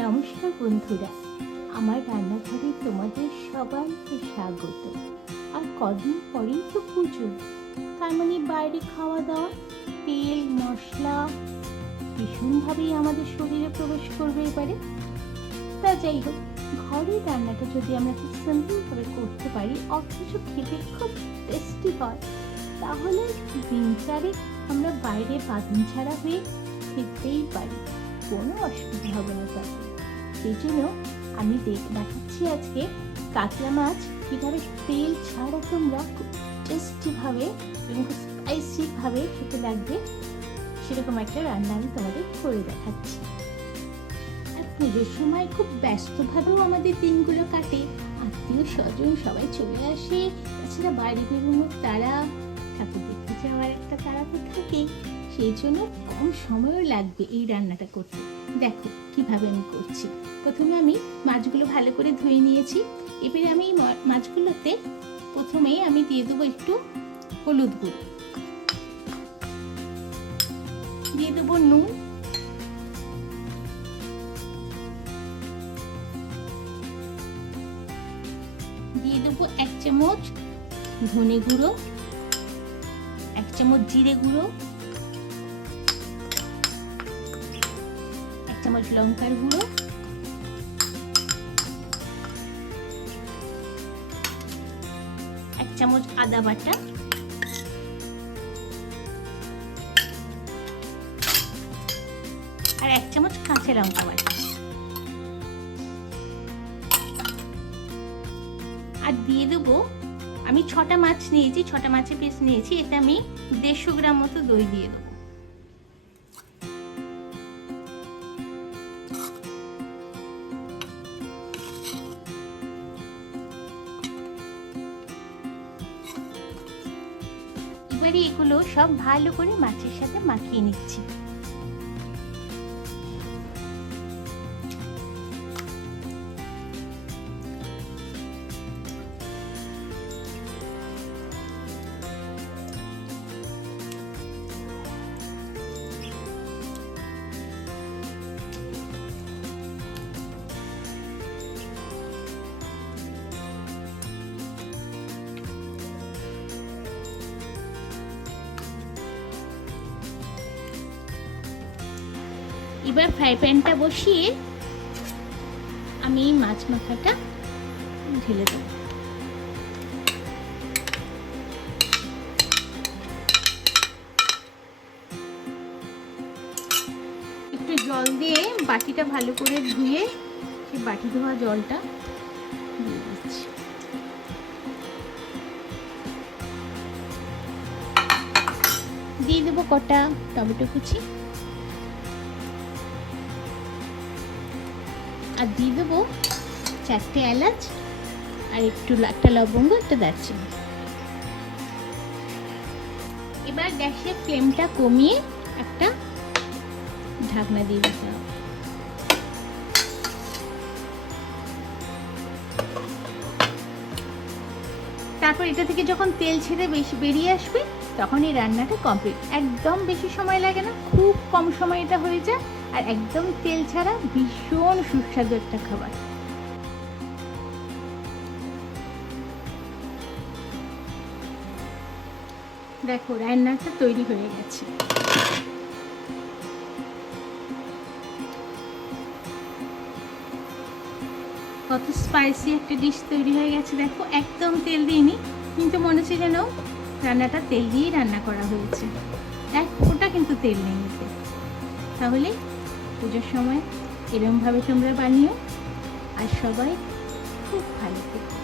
নমস্কার বন্ধুরা, আমার রান্নাঘরে তোমাদের সবাইকে স্বাগত। আর কদিন পরেই তো পুজো, তার মানে বাইরে খাওয়া দাওয়া, তেল মশলা ভীষণভাবেই আমাদের শরীরে প্রবেশ করবে এবারে। তা যাই হোক, ঘরের রান্নাটা যদি আমরা খুব সিম্পলভাবে করতে পারি অথচ খেতে খুব টেস্টি হয়, তাহলে দিন চারেক আমরা বাইরে বাঁধন ছাড়া হয়ে খেতেই পারি, কোনো অসুবিধা হবে না তাতে। সেই জন্য আমি দেখাচ্ছি আজকে কাতলা মাছ কীভাবে তেল ছাড়া তোমরা খুব টেস্টিভাবে এবং খুব স্পাইসিভাবে খেতে লাগবে, সেরকম একটা রান্না আমি তোমাদের করে দেখাচ্ছি। আর পুজোর সময় খুব ব্যস্তভাবেও আমাদের দিনগুলো কাটে, আত্মীয় স্বজন সবাই চলে আসে, তাছাড়া বাড়ি বেরোনোর তারা, ঠাকুর দেখতে যাওয়ার একটা তারা তো থাকেই। সেই জন্য কম সময়ও লাগবে এই রান্নাটা করতে। দেখো কিভাবে আমি করছি। প্রথমে আমি মাছগুলো ভালো করে ধুয়ে নিয়েছি। এবারে আমি মাছগুলোতে প্রথমেই আমি দিয়ে দেবো একটু হলুদ গুঁড়ো, দিয়ে দেবো নুন, দিয়ে দেবো 1 চামচ ধনে গুঁড়ো, 1 চামচ জিরে গুঁড়ো, 1 চামচ লঙ্কার গুঁড়ো, 1 চামচ আদা বাটা, আর 1 চামচ কাঁচা লঙ্কা বাটা। আর দিয়ে দেবো, আমি 6টা মাছ নিয়েছি, 6টা মাছের পিস নিয়েছি, এতে আমি 150 গ্রাম মতো দই দিয়ে দেবো। এবারে এগুলো সব ভালো করে মাছের সাথে মাখিয়ে নিচ্ছি। এবার ফ্রাই প্যানটা বসিয়ে আমি মাছ মাখাটা ঢেলে দেব। একটু জল দিয়ে বাটিটা ভালো করে ধুয়ে সেই বাটি ধোয়া জলটা দিয়ে দিচ্ছি। দিয়ে দেবো কটা টমেটো কুচি, আর দিয়ে দেবো 4টে এলাচ, আর একটা লবঙ্গ, একটা দারচিনি। এবার গ্যাসের ফ্লেমটা কমিয়ে একটা ঢাকনা দিয়ে দিতে হবে। তারপর এটা থেকে যখন তেল ছেড়ে বেরিয়ে আসবে তখন এই রান্নাটা কমপ্লিট। একদম বেশি সময় লাগে না, খুব কম সময় এটা হয়ে যায়, আর একদম তেল ছাড়া ভীষণ সুস্বাদু একটা খাবার। দেখো রান্নাটা তৈরি হয়ে গেছে। কত স্পাইসি একটা ডিশ তৈরি হয়ে গেছে। দেখো একদম তেল দিইনি, কিন্তু মনে হচ্ছে যেন রান্নাটা তেল দিয়েই রান্না করা হয়েছে, এক ফোঁটা কিন্তু তেল নেই এতে। তাহলে পুজোর সময় এরকমভাবে তোমরা বানিও, আর সবাই খুব ভালো থেকো।